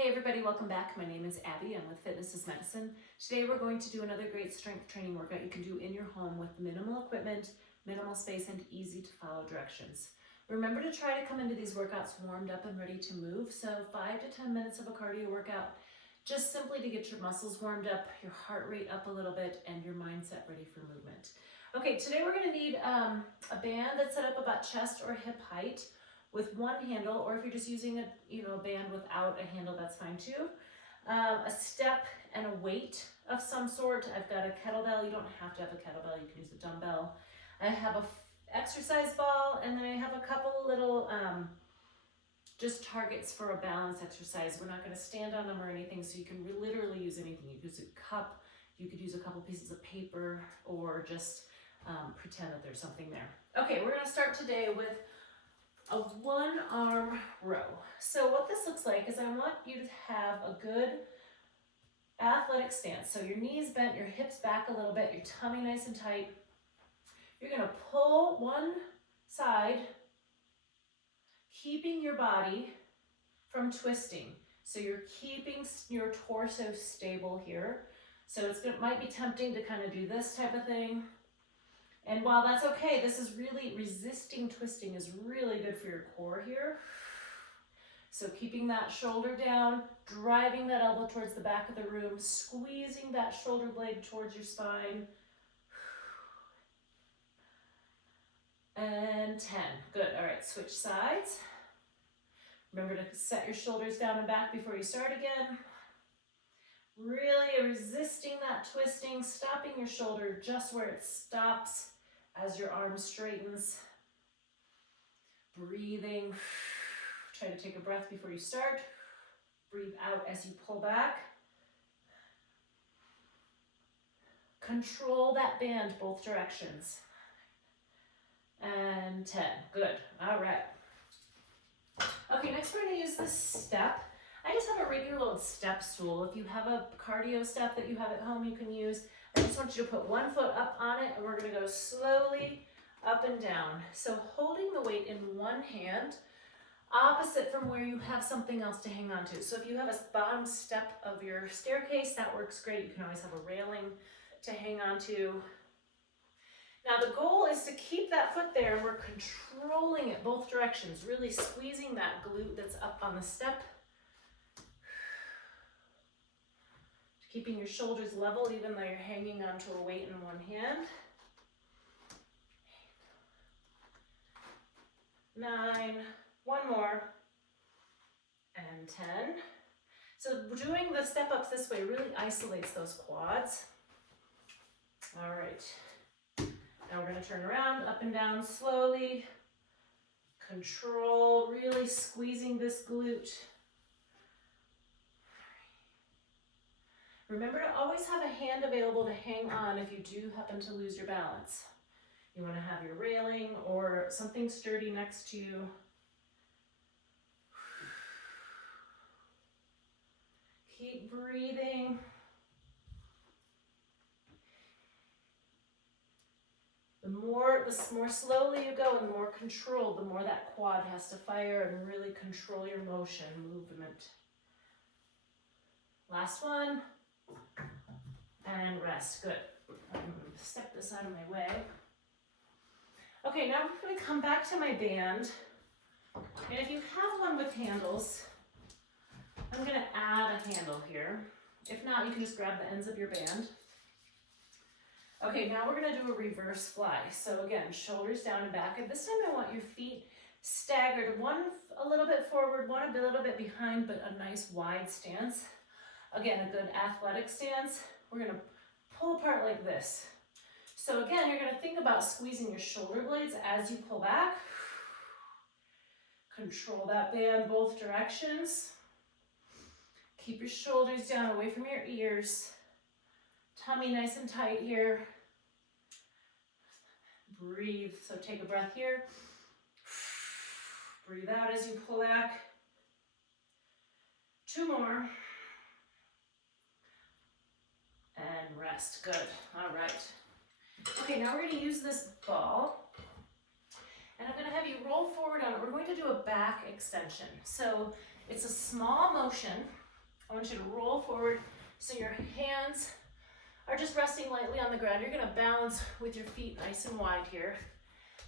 Hey everybody, welcome back. My name is Abby. I'm with Fitness is Medicine. Today we're going to do another great strength training workout you can do in your home with minimal equipment, minimal space, and easy to follow directions. Remember to try to come into these workouts warmed up and ready to move. So 5 to 10 minutes of a cardio workout, just simply to get your muscles warmed up, your heart rate up a little bit, and your mindset ready for movement. Okay, today we're going to need a band that's set up about chest or hip height, with one handle, or if you're just using a band without a handle, that's fine too. A step and a weight of some sort. I've got a kettlebell. You don't have to have a kettlebell. You can use a dumbbell. I have a exercise ball, and then I have a couple little just targets for a balance exercise. We're not going to stand on them or anything, so you can literally use anything. You could use a cup. You could use a couple pieces of paper, or just pretend that there's something there. Okay, we're going to start today with a one arm row. So what this looks like is I want you to have a good athletic stance. So your knees bent, your hips back a little bit, your tummy nice and tight. You're going to pull one side, keeping your body from twisting. So you're keeping your torso stable here. So it might be tempting to kind of do this type of thing. And while that's okay, this is really, resisting twisting is really good for your core here. So keeping that shoulder down, driving that elbow towards the back of the room, squeezing that shoulder blade towards your spine. And 10, good, all right, switch sides. Remember to set your shoulders down and back before you start again. Really resisting that twisting, stopping your shoulder just where it stops as your arm straightens. Breathing. Try to take a breath before you start. Breathe out as you pull back. Control that band both directions. And 10, good, all right. Okay, next we're gonna use this step. I just have a regular old step stool. If you have a cardio step that you have at home, you can use. I just want you to put one foot up on it, and we're gonna go slowly up and down. So holding the weight in one hand, opposite from where you have something else to hang on to. So if you have a bottom step of your staircase, that works great. You can always have a railing to hang on to. Now the goal is to keep that foot there, and we're controlling it both directions, really squeezing that glute that's up on the step. Keeping your shoulders level even though you're hanging onto a weight in one hand. 9, one more, and 10. So doing the step ups this way really isolates those quads. All right, now we're gonna turn around, up and down slowly. Control, really squeezing this glute. Remember to always have a hand available to hang on if you do happen to lose your balance. You want to have your railing or something sturdy next to you. Keep breathing. The more slowly you go and the more controlled, the more that quad has to fire and really control your motion, movement. Last one. And rest, good. I'm going to step this out of my way. Okay, now I'm going to come back to my band. And if you have one with handles, I'm going to add a handle here. If not, you can just grab the ends of your band. Okay, now we're going to do a reverse fly. So again, shoulders down and back. And this time I want your feet staggered, one a little bit forward, one a little bit behind, but a nice wide stance. Again, a good athletic stance. We're going to pull apart like this. So again, you're going to think about squeezing your shoulder blades as you pull back. Control that band both directions. Keep your shoulders down away from your ears. Tummy nice and tight here. Breathe. So take a breath here. Breathe out as you pull back. 2 more. And rest, good, all right. Okay, now we're gonna use this ball, and I'm gonna have you roll forward on it. We're going to do a back extension. So it's a small motion, I want you to roll forward so your hands are just resting lightly on the ground. You're gonna balance with your feet nice and wide here.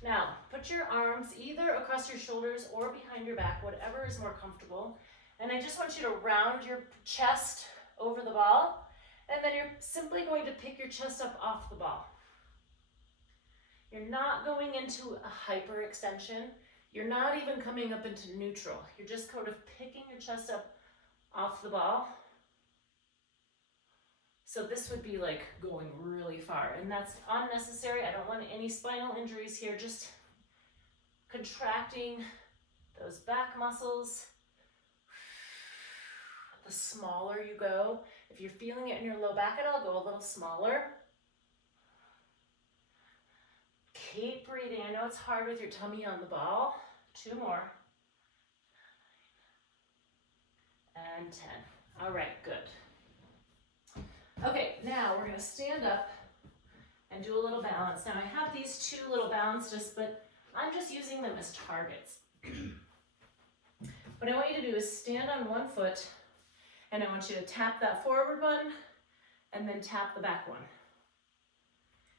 Now, put your arms either across your shoulders or behind your back, whatever is more comfortable. And I just want you to round your chest over the ball, and then you're simply going to pick your chest up off the ball. You're not going into a hyperextension. You're not even coming up into neutral. You're just kind of picking your chest up off the ball. So this would be like going really far, and that's unnecessary. I don't want any spinal injuries here, just contracting those back muscles. The smaller you go, if you're feeling it in your low back at all, go a little smaller. Keep breathing. I know it's hard with your tummy on the ball. 2 more. And 10. All right, good. Okay, now we're gonna stand up and do a little balance. Now I have these 2 little balance discs, but I'm just using them as targets. What I want you to do is stand on one foot, and I want you to tap that forward one and then tap the back one.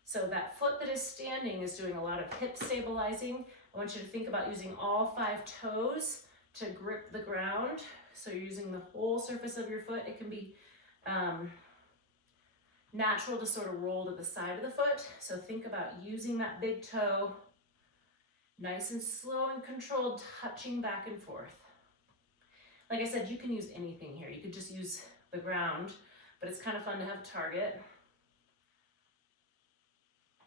So that foot that is standing is doing a lot of hip stabilizing. I want you to think about using all 5 toes to grip the ground. So you're using the whole surface of your foot. It can be natural to sort of roll to the side of the foot. So think about using that big toe, nice and slow and controlled, touching back and forth. Like I said, you can use anything here. You could just use the ground, but it's kind of fun to have a target.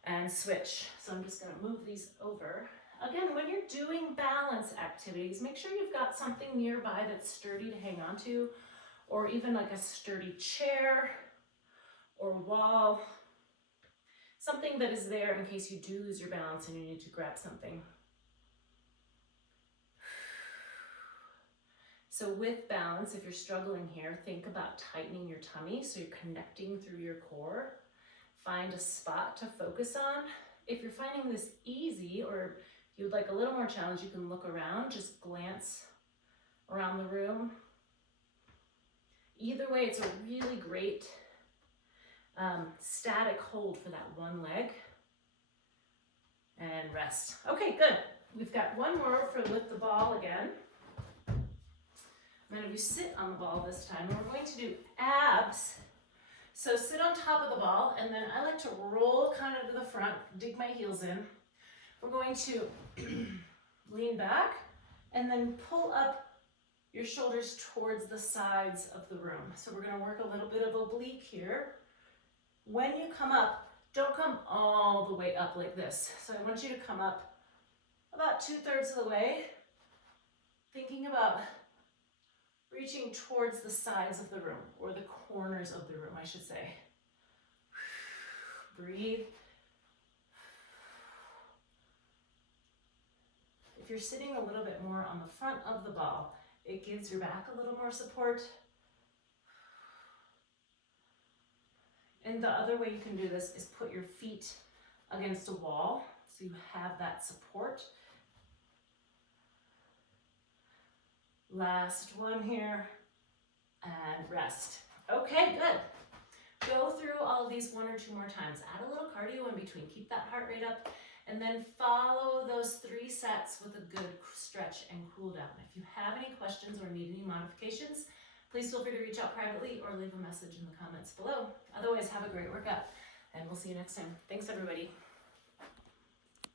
And switch. So I'm just gonna move these over. Again, when you're doing balance activities, make sure you've got something nearby that's sturdy to hang on to, or even like a sturdy chair or wall, something that is there in case you do lose your balance and you need to grab something. So with balance, if you're struggling here, think about tightening your tummy so you're connecting through your core. Find a spot to focus on. If you're finding this easy or you'd like a little more challenge, you can look around, just glance around the room. Either way, it's a really great static hold for that one leg. And rest. Okay, good. We've got one more for lift the ball again. I'm going to do sit on the ball this time. We're going to do abs. So sit on top of the ball, and then I like to roll kind of to the front, dig my heels in. We're going to lean back and then pull up your shoulders towards the sides of the room. So we're going to work a little bit of oblique here. When you come up, don't come all the way up like this. So I want you to come up about 2/3 of the way, thinking about reaching towards the sides of the room, or the corners of the room, I should say. Breathe. If you're sitting a little bit more on the front of the ball, it gives your back a little more support. And the other way you can do this is put your feet against a wall, so you have that support. Last one here, and rest. Okay, good. Go through all of these 1 or 2 more times. Add a little cardio in between. Keep that heart rate up, and then follow those 3 sets with a good stretch and cool down. If you have any questions or need any modifications, please feel free to reach out privately or leave a message in the comments below. Otherwise, have a great workout, and we'll see you next time. Thanks, everybody.